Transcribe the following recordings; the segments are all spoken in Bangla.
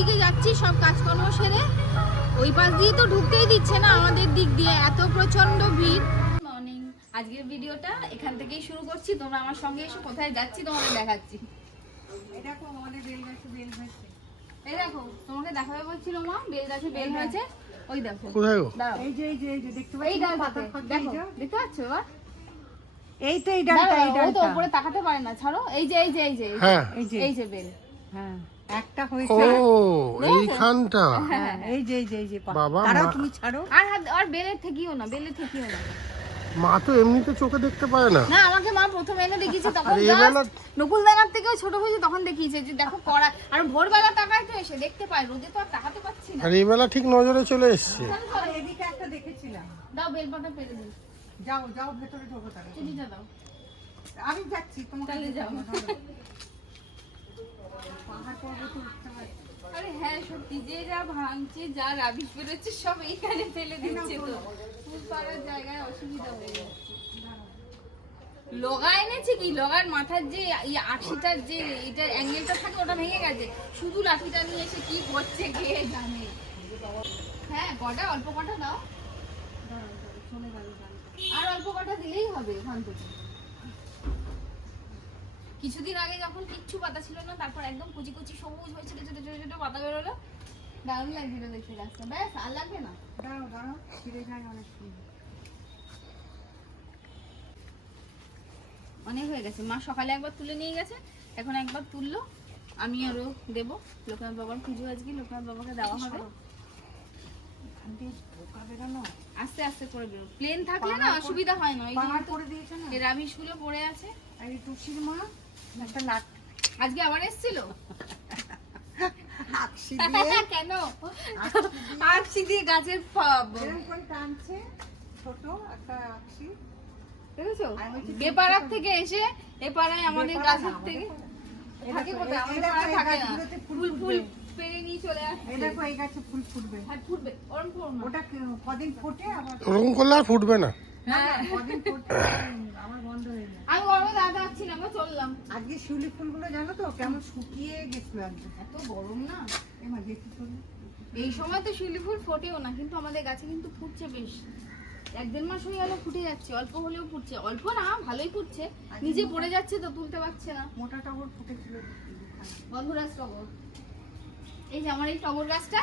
দিকে যাচ্ছি সব কাজকর্ম সেরে ওই পাশ দিয়ে তো ঢুকতেই দিচ্ছে না আমাদের দিক দিয়ে এত প্রচণ্ড ভিড়। মর্নিং আজকের ভিডিওটা এখান থেকেই শুরু করছি তোমরা আমার সঙ্গে এসে কোথায় যাচ্ছি তোমাদের দেখাচ্ছি। এই দেখো তোমাকে দেখাবে বলছিল মা বেল গাছে বেল হয়েছে ওই দেখো। কোথায় গো? এই যে এই যে এই যে দেখতে এই ডালটাতে দেখো দেখতে পাচ্ছ এই তো এই ডালটা এই দাঁড়াও, ও তো উপরে তাকাতে পারে না ছাড়ো। এই যে এই যে এই যে হ্যাঁ এই যে এই যে বেল। হ্যাঁ। একটা ও হয়েছে এইখানটা? হ্যাঁ, এই যে এই যে যে বাবা, মা- তুমি ছাড়ো। আর আর বেলের ঠেকিও না বেলের ঠেকিও না। মা তো এমনিতে চোখে দেখতে পায় না। না আমাকে মা প্রথম এনে দেখিয়েছে তখন বেলা- নকুল দানার থেকেও ছোট হয়েছে তখন দেখিয়েছে। যে দেখো করা আর ভোরবেলা তাকায় তো এসে দেখতে পায় রোদে তো আর তাকাতে পাচ্ছি না। আর এই বেলা ঠিক নজরে চলে এসছে। আর এদিকে একটা দেখেছিলাম। দাও পেরে দিই। যাও যাও ভেতরে ঢোকো চিঠিটা দাও। আমি যাচ্ছি তোমাকে যাও। পাহাড় পর্বত উঠতে হয়। আরে হ্যাঁ সত্যি যে যা ভাঙছে যা রাবিশ বেরোচ্ছে সব এইখানে ফেলে দিচ্ছে তো। ফুল পাড়ার জায়গায় অসুবিধা হয়ে যাচ্ছে। লগা এনেছে কি? লগার মাথার যে আশিটার যে এটা অ্যাঙ্গেলটা থাকে ওটা ভেঙে গেছে। শুধু লাঠিটা নিয়ে এসে কি করছে কে জানে। হ্যাঁ কটা? অল্প কটা দাও। আর অল্প কটা দিলেই হবে এখান থেকে কিছুদিন আগে যখন কিচ্ছু পাতা ছিল না তারপর একদম কুচি কুচি সবুজ হয়েছিল ছোট ছোট ছোট পাতা বেরোলো। দারুণ লাগছিল দেখতে গাছটা ব্যাস আর লাগবে না। দাঁড়াও দাঁড়াও ছিঁড়ে যায় অনেক অনেক হয়ে গেছে। মা সকালে একবার তুলে নিয়ে গেছে এখন একবার তুললো। আমি আরও দেবো। লোকনাথ বাবার পুজো আজকে লোকনাথ বাবাকে দেওয়া হবে। আস্তে আস্তে করে বেরো। প্লেন থাকলে না অসুবিধা হয় না ওই পাহাড় করে দিয়েছে না? গুলো পড়ে আছে। আর এই মা একটা লাট আজকে আবার এসেছিল? আকশি দিয়ে কেন? আকশি দিয়ে গাছের এরকম টানছে ছোট একটা আকশি দেখেছ? বেপাড়ার থেকে এসে আমাদের গাছের থেকে থাকে কোথায়? আমাদের পাড়ায় থাকে না। ফুল ফুল ফুল পেরে নিয়ে চলে এই আসছে দেখো এই গাছে ফুল ফুটবে। হ্যাঁ ফুটবে। ওটা কদিন ফোটে আবার? ওরকম করলে আর ফুটবে না। আমি গরমে না আমরা চললাম। আজকে শিউলি ফুলগুলো জানো তো কেমন শুকিয়ে গেছিল এত গরম না? দেখি এই সময় তো শিউলি ফুল ফোটেও না কিন্তু আমাদের গাছে কিন্তু ফুটছে বেশ। এক দেড় মাস হয়ে গেল ফুটে যাচ্ছে অল্প হলেও ফুটছে। অল্প না ভালোই ফুটছে। নিজে পড়ে যাচ্ছে তো তুলতে পারছে না। মোটা টগর ফুটেছিল। গন্ধরাজ টগর। এই যে আমার এই টগর গাছটা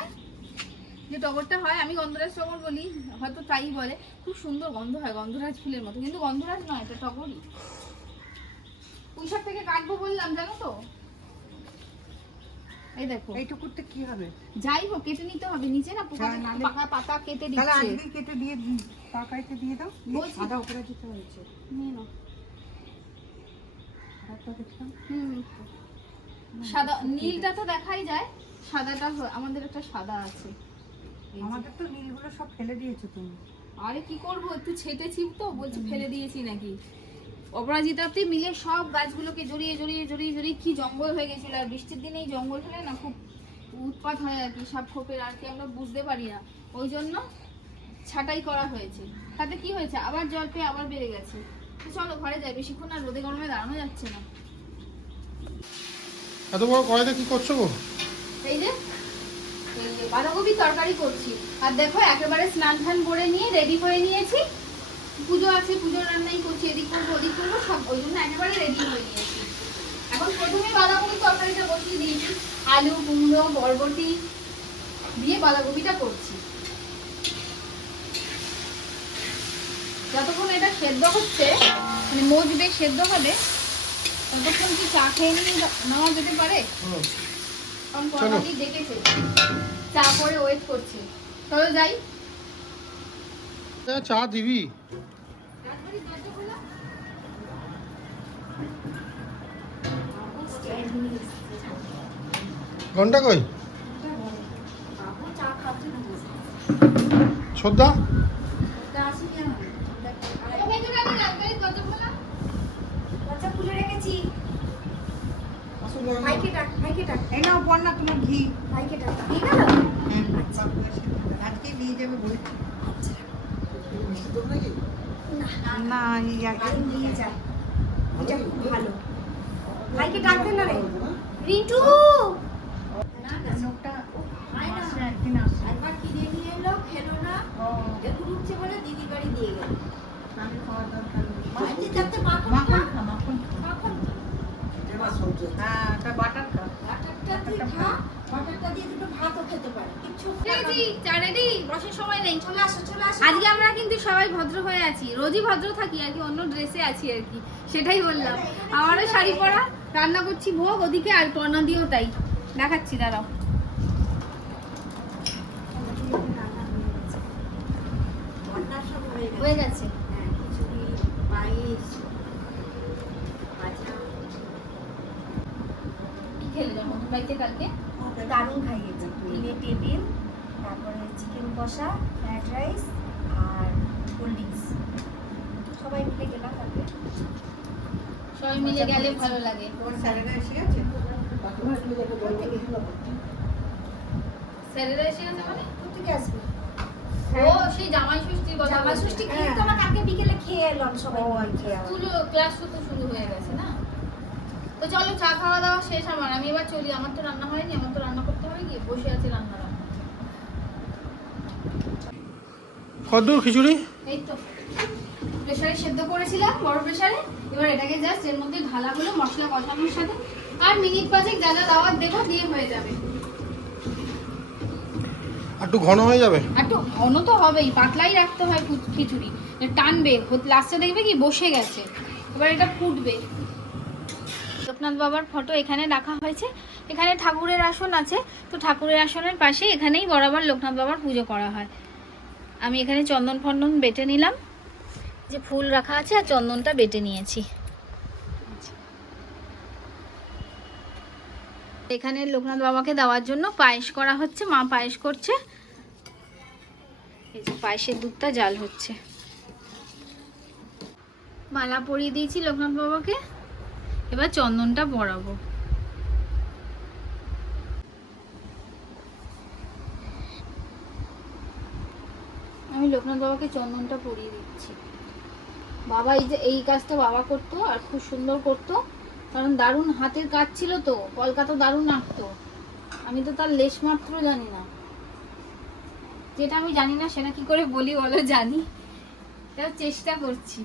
যে টগরটা হয় আমি গন্ধরাজ টগর বলি হয়তো তাই বলে। খুব সুন্দর গন্ধ হয় গন্ধরাজ ফুলের মতো। কিন্তু গন্ধরাজ নয় এটা টগরই। পুঁইশাক থেকে কাটবো বললাম জানো তো? এই দেখো। কি হবে? যাই হোক কেটে নিতে হবে। নিচে না পোকা হ্যাঁ, পাকা পাতা কেটে তাহলে দিচ্ছে। আজকে কেটে দিয়ে তরকারিতে দিয়ে দাও। বলছি। সাদা উপরে দিতে হয়েছে। নিয়ে নাও। সাদা নীলটা তো দেখাই যায়। সাদাটা আমাদের একটা সাদা আছে। আমাদের তো নীলগুলো সব ফেলে দিয়েছ তুমি। আরে কি করব? একটু ছেটেছি তো বলছি ফেলে দিয়েছি নাকি? অপরাজিতাতে মিলে সব গাছগুলোকে জড়িয়ে জড়িয়ে জড়িয়ে জড়িয়ে কি জঙ্গল হয়ে গেছিল। আর বৃষ্টির দিনে এই জঙ্গল হলে না খুব উৎপাত হয় আর কি সাপ খোপের আর কি আমরা বুঝতে পারি না। ওই জন্য ছাটাই করা হয়েছে। তাতে কি হয়েছে? আবার জল পেয়ে আবার বেড়ে গেছে। চলো ঘরে যাই বেশিক্ষণ আর রোদে গরমে দাঁড়ানো যাচ্ছে না। এত বড় কড়াইতে কি করছ গো? এই যে বাঁধাকপি তরকারি করছি। আর দেখো, একেবারে স্নান ধান করে নিয়ে রেডি হয়ে নিয়েছি। পুজো আছে পুজো রান্নাই করছি, এদিক করব, ওদিক করব, সব ওই জন্য একেবারে রেডি হয়ে নিয়েছি। এখন প্রথমে বাঁধাকপি তরকারিটা বসিয়ে দিয়েছি। আলু, কুমড়ো, বরবটি দিয়ে বাঁধাকপিটা করছি। যতক্ষণ এটা সেদ্ধ হচ্ছে মানে মজবে সেদ্ধ হবে, ততক্ষণ কি চা খেয়ে নিয়ে নেওয়া যেতে পারে? কারণ ডেকেছে করে ওয়েট করছে। চলো যাই। চা দিবি? ঘণ্টা কই? শ্রদ্ধা ওখানে তো রাখি, রাজবাড়ির দরজা খোলা? এই নাও বন্যা তোমার ঘি। আজকে নিয়ে যাবে না। একবার কিনে এলো খেলো না। একটু উঠছে বলে দিদি বাড়ি দিয়ে গেল। মাখন খা। হ্যাঁ ওটা বাটার খা। বাটারটা দিয়ে খা বাটারটা দিয়ে দুটো ভাতও খেতে পারে। কিচ্ছু রেডি চা রেডি বসার সময় নেই। চলে আসো চলে আসো। আজকে আমরা কিন্তু সবাই ভদ্র হয়ে আছি। রোজই ভদ্র থাকি আর কি অন্য ড্রেসে আছি আর কি। সেটাই বললাম। আমারও শাড়ি পরা রান্না করছি ভোগ ওদিকে আর পর্ণা দিয়েও তাই। দেখাচ্ছি দাঁড়াও। হয়ে গেছে হয়ে গেছে হ্যাঁ খিচুড়ি পায়েস ভাজা কি খেলে জন্মদিন বাড়িতে কালকে দারুণ খাইয়েছে তিনে টেবিল তারপরে চিকেন কষা ফ্রাইড রাইস আর কোল্ড ড্রিঙ্কস। সবাই মিলে গেলাম কালকে সবাই মিলে গেলে ভালো লাগে। তোমার স্যারেরা এসে গেছে স্যারেরা এসে গেছে মানে? কোথেকে আসবে? ও সেই জামাই ষষ্ঠীর কথা জামা ষষ্ঠী হ্যাঁ। কালকে বিকেলে খেয়ে এলাম সবাই মিলে। আচ্ছা। ক্লাস তো শুরু হয়ে গেছে না? তো চলো চা খাওয়া দাওয়া শেষ আমার। আমি এবার চলি। আমার তো রান্না হয়নি আমার তো রান্না করতে বসে আছি রান্না রান্না খিচুড়ি? এই তো। প্রেসারে সেদ্ধ করেছিলাম বড় প্রেসারে। এবার এটাকে জাস্ট এর মধ্যে ঢালা হলো মশলা কষানোর সাথে। আর মিনিট পাঁচেক যা যা দাওয়াত দেবো দিয়ে হয়ে যাবে। একটু ঘন হয়ে যাবে? একটু ঘন তো হবেই পাতলাই রাখতে হয় খিচুড়ি। টানবে লাস্টে দেখবে কি বসে গেছে। এবার এটা ফুটবে। লোকনাথ বাবার ফটো এখানে রাখা হয়েছে। এখানে ঠাকুরের আসন আছে। তো ঠাকুরের আসনের পাশে এখানেই বরাবর লোকনাথ বাবার পুজো করা হয়। আমি এখানে চন্দন ফন্দন বেটে নিলাম। যে ফুল রাখা আছে আর চন্দনটা বেটে নিয়েছি। এখানে লোকনাথ বাবাকে দেওয়ার জন্য পায়েস করা হচ্ছে। মা পায়েস করছে। এই যে পায়েসের দুধটা জাল হচ্ছে। মালা পরিয়ে দিয়েছি লোকনাথ বাবাকে। এবার চন্দনটা পরাবো আমি লোকনাথ বাবাকে চন্দনটা পরিয়ে দিচ্ছি। বাবা এই যে এই কাজটা বাবা করতো আর খুব সুন্দর করতো। কারণ দারুণ হাতের কাজ ছিল তো, কলকাতা দারুণ আঁকতো। আমি তো তার লেশ মাত্র জানি না। যেটা আমি জানি না, সেটা কি করে বলি বলো জানি? তাও চেষ্টা করছি।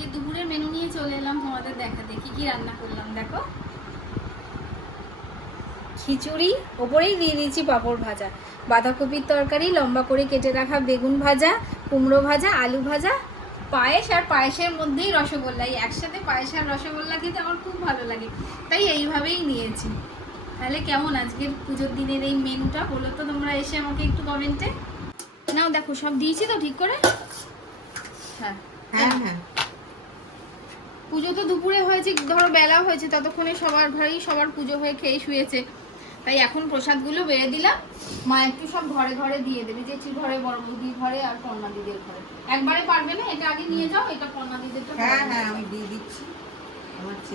আজকে দুপুরের মেনু নিয়ে চলে এলাম তোমাদের দেখাতে। কি কি রান্না করলাম, দেখো? খিচুড়ি, ওপরেই দিয়ে দিয়েছি পাঁপড় ভাজা। বাঁধাকপির তরকারি, লম্বা করে কেটে রাখা বেগুন ভাজা, কুমড়ো ভাজা, আলু ভাজা, পায়েস আর পায়েসের মধ্যেই রসগোল্লা। এই একসাথে পায়েস আর রসগোল্লা খেতে আমার খুব ভালো লাগে। তাই এইভাবেই নিয়েছি। তাহলে কেমন আজকের পুজোর দিনের এই মেনুটা বলো তো তোমরা এসে আমাকে একটু কমেন্টে নাও দেখো, সব দিয়েছি তো ঠিক করে? হ্যাঁ। হ্যাঁ হ্যাঁ। পুজো তো দুপুরে হয়েছে ধরো বেলা হয়েছে ততক্ষণে সবার ঘরেই সবার পুজো হয়ে খেয়ে শুয়েছে। তাই এখন প্রসাদগুলো বেড়ে দিলাম। মা একটু সব ঘরে ঘরে দিয়ে দেবে যে ঘরে বড় বৌদির ঘরে আর কন্যা দিদির ঘরে। একবারে পারবে না? এটা আগে নিয়ে যাও এটা কন্যা দিদির হ্যাঁ হ্যাঁ আমি দিয়ে দিচ্ছি।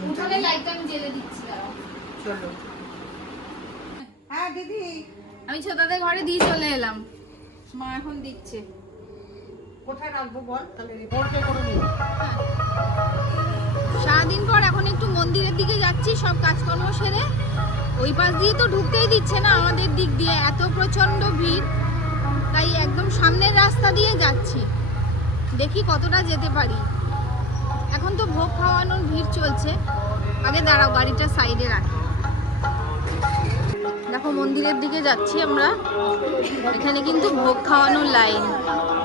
উঠোনে লাইটটা আমি জেলে দিচ্ছি চলো। হ্যাঁ দিদি। আমি ছোটাদের ঘরে দিয়ে চলে এলাম। মা এখন দিচ্ছে। নিই সারাদিন পর এখন একটু মন্দিরের দিকে যাচ্ছি, সব কাজকর্ম সেরে। ওই পাশ দিয়ে তো ঢুকতেই দিচ্ছে না আমাদের দিক দিয়ে, এত প্রচণ্ড ভিড়। তাই একদম সামনের রাস্তা দিয়ে যাচ্ছি। দেখি কতটা যেতে পারি। এখন তো ভোগ খাওয়ানোর ভিড় চলছে। আগে দাঁড়াও গাড়িটা সাইডে রাখি। দেখো মন্দিরের দিকে যাচ্ছি আমরা। এখানে কিন্তু ভোগ খাওয়ানোর লাইন।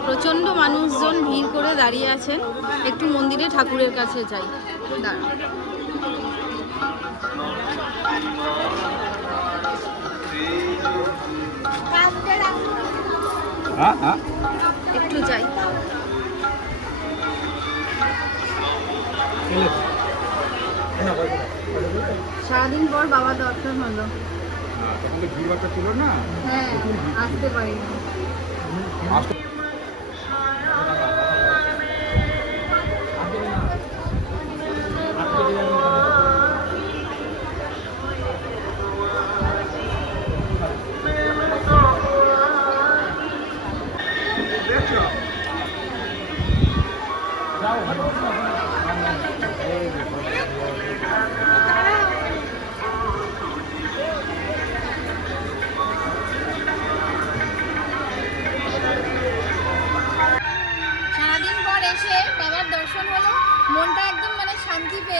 প্রচণ্ড মানুষজন ভিড় করে দাঁড়িয়ে আছেন। একটু মন্দিরে ঠাকুরের কাছে যাই। দাঁড়াও। একটু যাই। সারাদিন পর বাবা দর্শন হলো। হ্যাঁ আসতে পারিনি।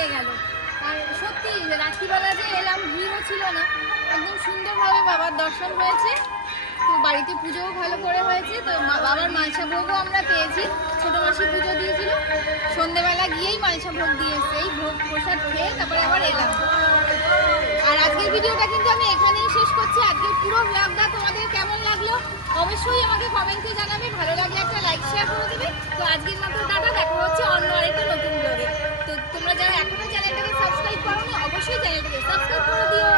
পেয়ে গেল। আর সত্যি, রাত্রিবেলা যে এলাম, ভিড়ও ছিল না। একদম সুন্দরভাবে বাবার দর্শন হয়েছে। তো বাড়িতে পুজোও ভালো করে হয়েছে। তো বাবার মালসা ভোগও আমরা পেয়েছি। ছোটো মাসি পুজো দিয়েছিল। সন্ধেবেলা গিয়েই মালসা ভোগ দিয়েছে এই ভোগ, প্রসাদ খেয়ে তারপরে আবার এলাম। আর আজকের ভিডিওটা কিন্তু আমি এখানেই শেষ করছি। আজকের পুরো ব্লগটা তোমাদের কেমন লাগল অবশ্যই আমাকে কমেন্টে জানাবে। ভালো লাগলে একটা লাইক শেয়ার করে দেবে। তো আজকের মতো টাটা। দেখা হচ্ছে অন্য আরেকটা নতুন ব্লগে তোমরা যারা এখনও চ্যানেলটাকে সাবস্ক্রাইব করোনি অবশ্যই চ্যানেলটাকে সাবস্ক্রাইব করে দিও।